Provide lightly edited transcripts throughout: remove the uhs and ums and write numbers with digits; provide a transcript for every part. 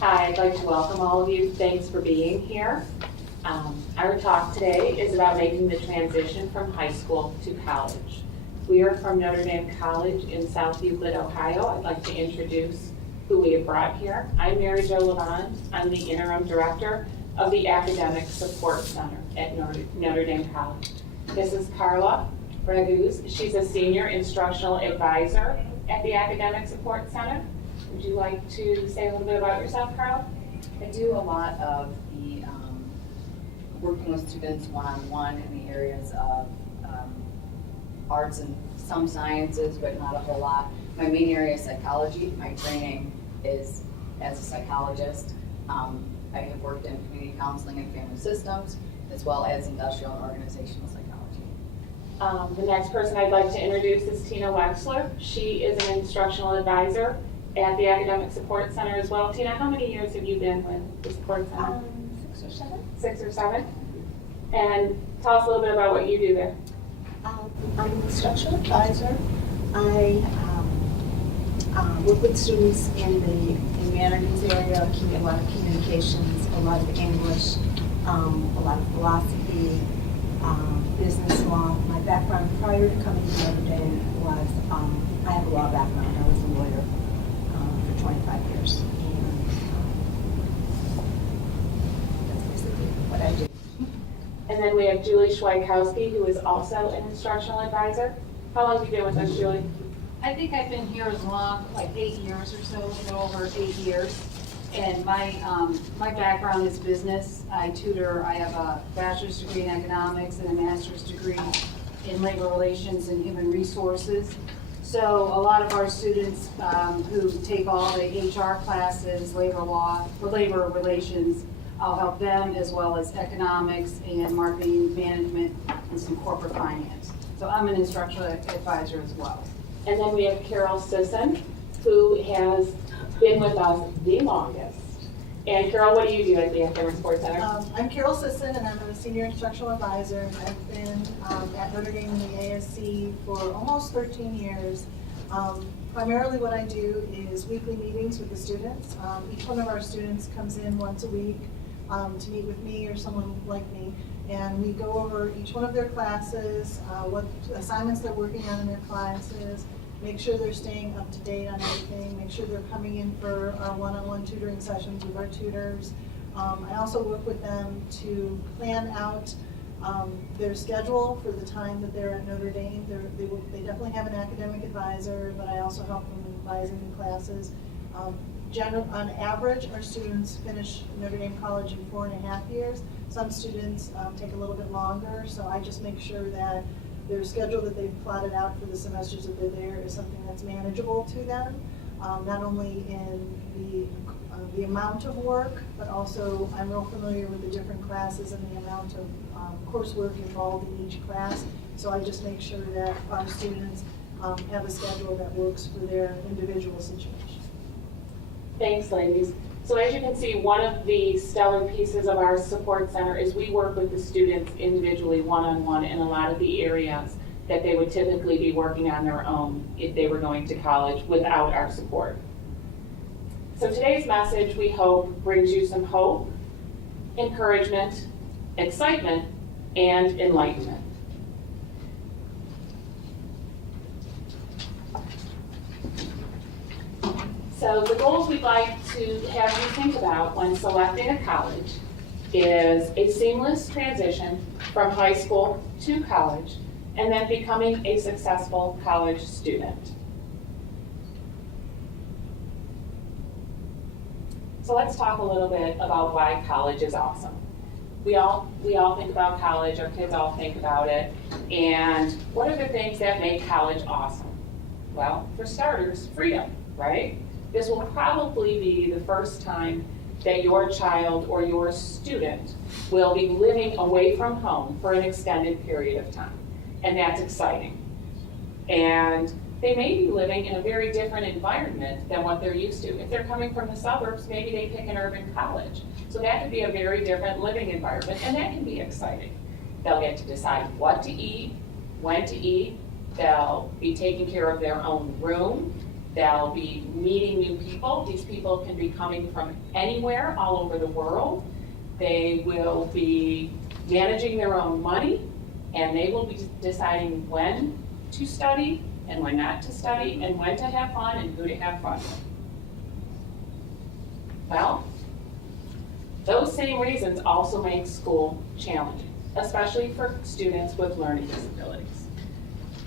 Hi, I'd like to welcome all of you. Thanks for being here. Our talk today is about making the transition from high school to college. We are from Notre Dame College in South Euclid, Ohio. I'd like to introduce who we have brought here. I'm Mary Jo Levant. I'm the interim director of the Academic Support Center at Notre Dame College. This is Carla Raguse. She's a senior instructional advisor at the Academic Support Center. Would you like to say a little bit about yourself, Carla? I do a lot of the working with students one-on-one in the areas of arts and some sciences, but not a whole lot. My main area is psychology. My training is as a psychologist. I have worked in community counseling and family systems, as well as industrial and organizational psychology. The next person I'd like to introduce is Tina Wexler. She is an instructional advisor at the Academic Support Center as well. Tina, how many years have you been with the Support Center? 6 or 7. 6 or 7? And tell us a little bit about what you do there. I'm an instructional advisor. I work with students in the humanities area, a lot of communications, a lot of English, a lot of philosophy, business law. My background prior to coming to Notre Dame was, I have a law background. I was a lawyer for 25 years. And that's basically what I do. And then we have Julie Schweikowski, who is also an instructional advisor. How long have you been with us, Julie? I think I've been here as long, like 8 years or so, a little over 8 years. And my background is business. I tutor. I have a bachelor's degree in economics and a master's degree in labor relations and human resources. So a lot of our students who take all the HR classes, labor law, or labor relations, I'll help them, as well as economics and marketing management and some corporate finance. So I'm an instructional advisor as well. And then we have Carol Sisson, who has been with us the longest. And Carol, what do you do at the Academic Support Center? I'm Carol Sisson, and I'm a senior instructional advisor. I've been at Notre Dame in the ASC for almost 13 years. Primarily what I do is weekly meetings with the students. Each one of our students comes in once a week to meet with me or someone like me, and we go over each one of their classes, what assignments they're working on in their classes, make sure they're staying up to date on everything, make sure they're coming in for our one-on-one tutoring sessions with our tutors. I also work with them to plan out their schedule for the time that they're at Notre Dame. They definitely have an academic advisor, but I also help them in advising the classes. On average, our students finish Notre Dame College in 4.5 years. Some students take a little bit longer, so I just make sure that their schedule that they've plotted out for the semesters that they're there is something that's manageable to them, not only in the amount of work, but also I'm real familiar with the different classes and the amount of coursework involved in each class. So I just make sure that our students have a schedule that works for their individual situation. Thanks, ladies. So as you can see, one of the stellar pieces of our support center is we work with the students individually, one-on-one, in a lot of the areas that they would typically be working on their own if they were going to college without our support. So today's message, we hope, brings you some hope, encouragement, excitement, and enlightenment. So the goals we'd like to have you think about when selecting a college is a seamless transition from high school to college, and then becoming a successful college student. So let's talk a little bit about why college is awesome. We all think about college, our kids all think about it, and what are the things that make college awesome? Well, for starters, freedom, right? This will probably be the first time that your child or your student will be living away from home for an extended period of time. And that's exciting. And they may be living in a very different environment than what they're used to. If they're coming from the suburbs, maybe they pick an urban college. So that could be a very different living environment, and that can be exciting. They'll get to decide what to eat, when to eat. They'll be taking care of their own room. They'll be meeting new people. These people can be coming from anywhere, all over the world. They will be managing their own money, and they will be deciding when to study and when not to study, and when to have fun and who to have fun with. Well, those same reasons also make school challenging, especially for students with learning disabilities.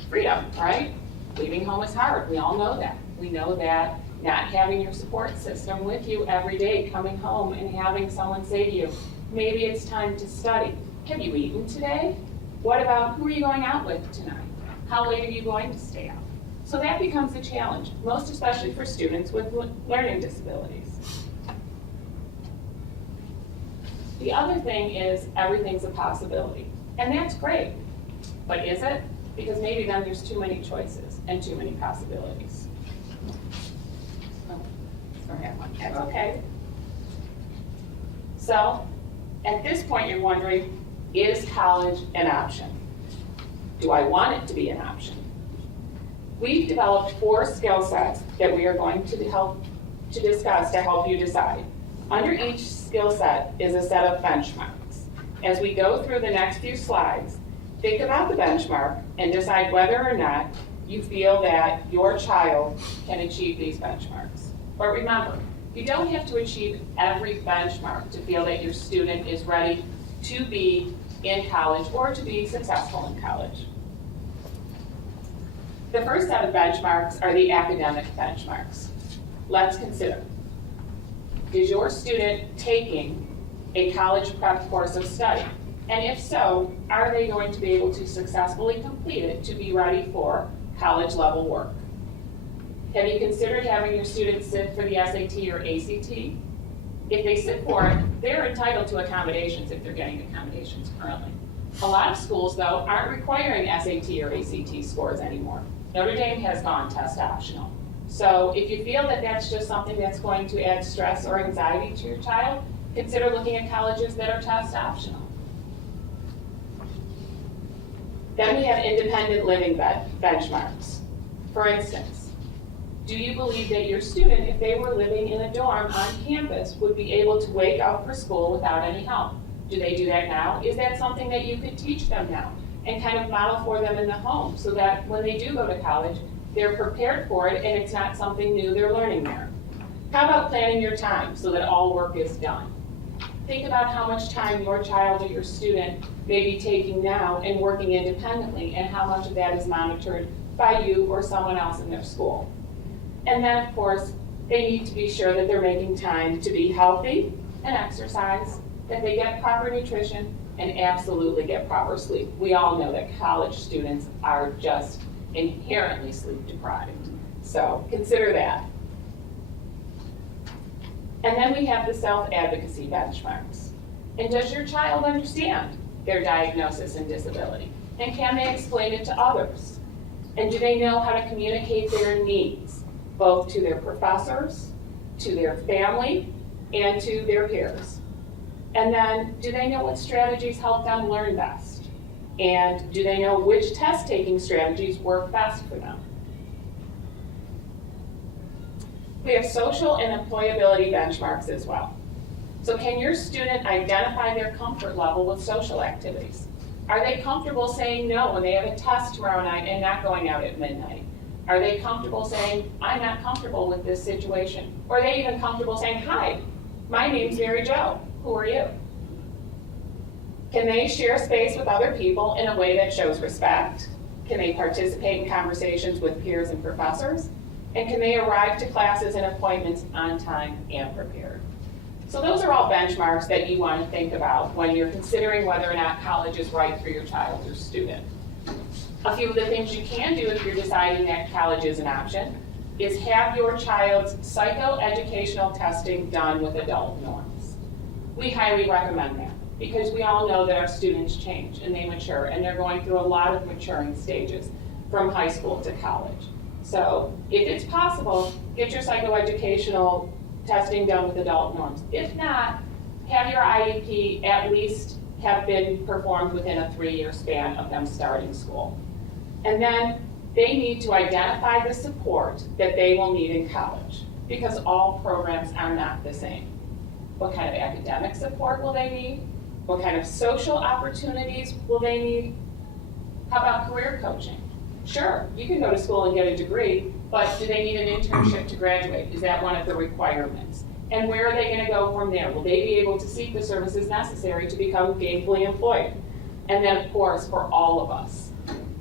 Freedom, right? Leaving home is hard, we all know that. We know that not having your support system with you every day, coming home and having someone say to you, maybe it's time to study. Have you eaten today? What about who are you going out with tonight? How late are you going to stay out? So that becomes a challenge, most especially for students with learning disabilities. The other thing is everything's a possibility, and that's great, but is it? Because maybe then there's too many choices and too many possibilities. Oh, don't have one. That's okay. So, at this point you're wondering, is college an option? Do I want it to be an option? We've developed 4 skill sets that we are going to discuss to help you decide. Under each skill set is a set of benchmarks. As we go through the next few slides, think about the benchmark and decide whether or not you feel that your child can achieve these benchmarks. But remember, you don't have to achieve every benchmark to feel that your student is ready to be in college or to be successful in college. The first set of benchmarks are the academic benchmarks. Let's consider. Is your student taking a college prep course of study? And if so, are they going to be able to successfully complete it to be ready for college level work? Have you considered having your students sit for the SAT or ACT? If they sit for it, they're entitled to accommodations if they're getting accommodations currently. A lot of schools, though, aren't requiring SAT or ACT scores anymore. Notre Dame has gone test optional. So if you feel that that's just something that's going to add stress or anxiety to your child, consider looking at colleges that are test optional. Then we have independent living benchmarks. For instance, do you believe that your student, if they were living in a dorm on campus, would be able to wake up for school without any help? Do they do that now? Is that something that you could teach them now and kind of model for them in the home so that when they do go to college, they're prepared for it and it's not something new they're learning there? How about planning your time so that all work is done? Think about how much time your child or your student may be taking now and working independently and how much of that is monitored by you or someone else in their school. And then, of course, they need to be sure that they're making time to be healthy and exercise, that they get proper nutrition, and absolutely get proper sleep. We all know that college students are just inherently sleep deprived. So consider that. And then we have the self-advocacy benchmarks. And does your child understand their diagnosis and disability? And can they explain it to others? And do they know how to communicate their needs, both to their professors, to their family, and to their peers? And then, do they know what strategies help them learn best? And do they know which test-taking strategies work best for them? We have social and employability benchmarks as well. So can your student identify their comfort level with social activities? Are they comfortable saying no when they have a test tomorrow night and not going out at midnight? Are they comfortable saying, I'm not comfortable with this situation? Or are they even comfortable saying, hi, my name's Mary Jo. Who are you? Can they share space with other people in a way that shows respect? Can they participate in conversations with peers and professors? And can they arrive to classes and appointments on time and prepared? So those are all benchmarks that you want to think about when you're considering whether or not college is right for your child or student. A few of the things you can do if you're deciding that college is an option is have your child's psychoeducational testing done with adult norms. We highly recommend that because we all know that our students change and they mature and they're going through a lot of maturing stages from high school to college. So if it's possible, get your psychoeducational testing done with adult norms. If not, have your IEP at least have been performed within a 3-year span of them starting school. And then they need to identify the support that they will need in college, because all programs are not the same. What kind of academic support will they need? What kind of social opportunities will they need? How about career coaching? Sure, you can go to school and get a degree, but do they need an internship to graduate? Is that one of the requirements? And where are they going to go from there? Will they be able to seek the services necessary to become gainfully employed? And then, of course, for all of us,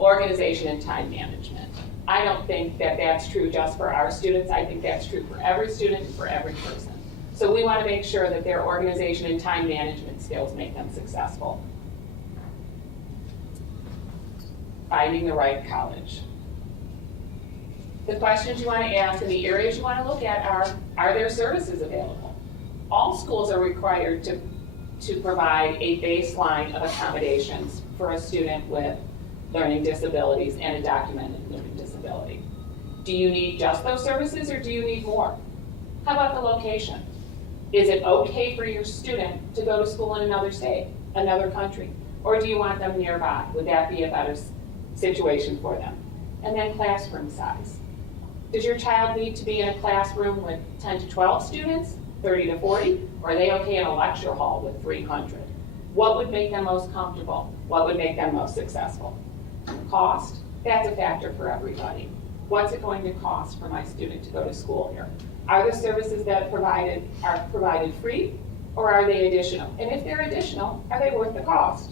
organization and time management. I don't think that that's true just for our students. I think that's true for every student and for every person. So we want to make sure that their organization and time management skills make them successful. Finding the right college. The questions you want to ask and the areas you want to look at are there services available? All schools are required to provide a baseline of accommodations for a student with learning disabilities and a documented learning disability. Do you need just those services or do you need more? How about the location? Is it okay for your student to go to school in another state, another country? Or do you want them nearby? Would that be a better situation for them? And then classroom size. Does your child need to be in a classroom with 10 to 12 students, 30 to 40? Or are they okay in a lecture hall with 300? What would make them most comfortable? What would make them most successful? Cost, that's a factor for everybody. What's it going to cost for my student to go to school here? Are the services that are provided free, or are they additional? And if they're additional, are they worth the cost?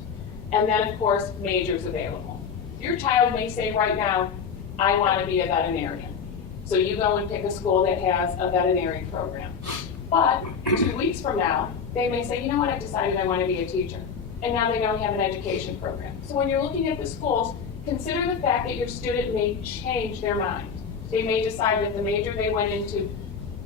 And then, of course, majors available. Your child may say right now, I want to be a veterinarian. So you go and pick a school that has a veterinary program. But 2 weeks from now, they may say, you know what, I've decided I want to be a teacher. And now they don't have an education program. So when you're looking at the schools, consider the fact that your student may change their mind. They may decide that the major they went into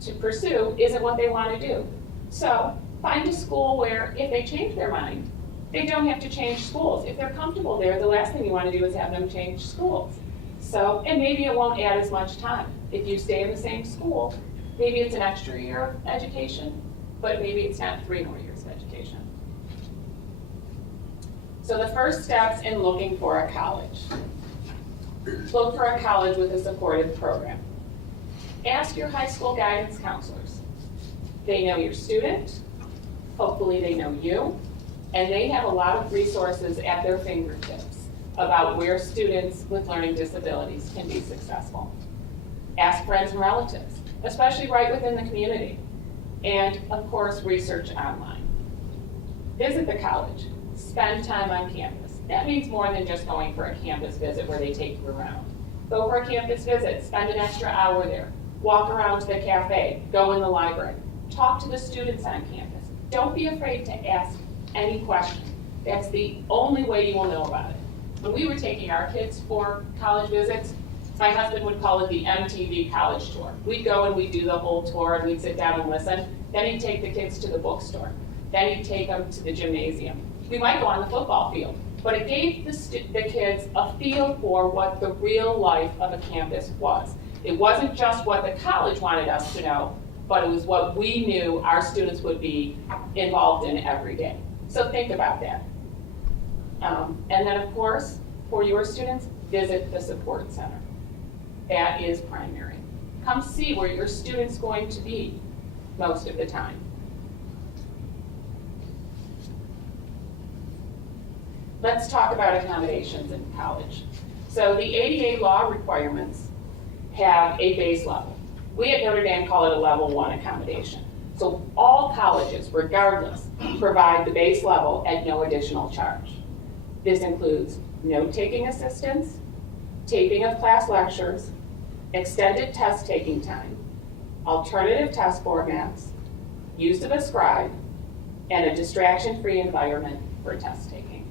to pursue isn't what they want to do. So find a school where if they change their mind, they don't have to change schools. If they're comfortable there, the last thing you want to do is have them change schools. So, and maybe it won't add as much time. If you stay in the same school, maybe it's an extra year of education, but maybe it's not 3 more years of education. So the first steps in looking for a college. Look for a college with a supportive program. Ask your high school guidance counselors. They know your student, hopefully they know you, and they have a lot of resources at their fingertips about where students with learning disabilities can be successful. Ask friends and relatives, especially right within the community. And of course, research online. Visit the college, spend time on campus. That means more than just going for a campus visit where they take you around. Go for a campus visit, spend an extra hour there. Walk around to the cafe, go in the library. Talk to the students on campus. Don't be afraid to ask any question. That's the only way you will know about it. When we were taking our kids for college visits, my husband would call it the MTV college tour. We'd go and we'd do the whole tour and we'd sit down and listen. Then he'd take the kids to the bookstore. Then he'd take them to the gymnasium. We might go on the football field. But it gave the kids a feel for what the real life of a campus was. It wasn't just what the college wanted us to know, but it was what we knew our students would be involved in every day. So think about that. And then, of course, for your students, visit the support center. That is primary. Come see where your student's going to be most of the time. Let's talk about accommodations in college. So the ADA law requirements have a base level. We at Notre Dame call it a level 1 accommodation. So all colleges, regardless, provide the base level at no additional charge. This includes note-taking assistance, taping of class lectures, extended test-taking time, alternative test formats, use of a scribe, and a distraction-free environment for test-taking.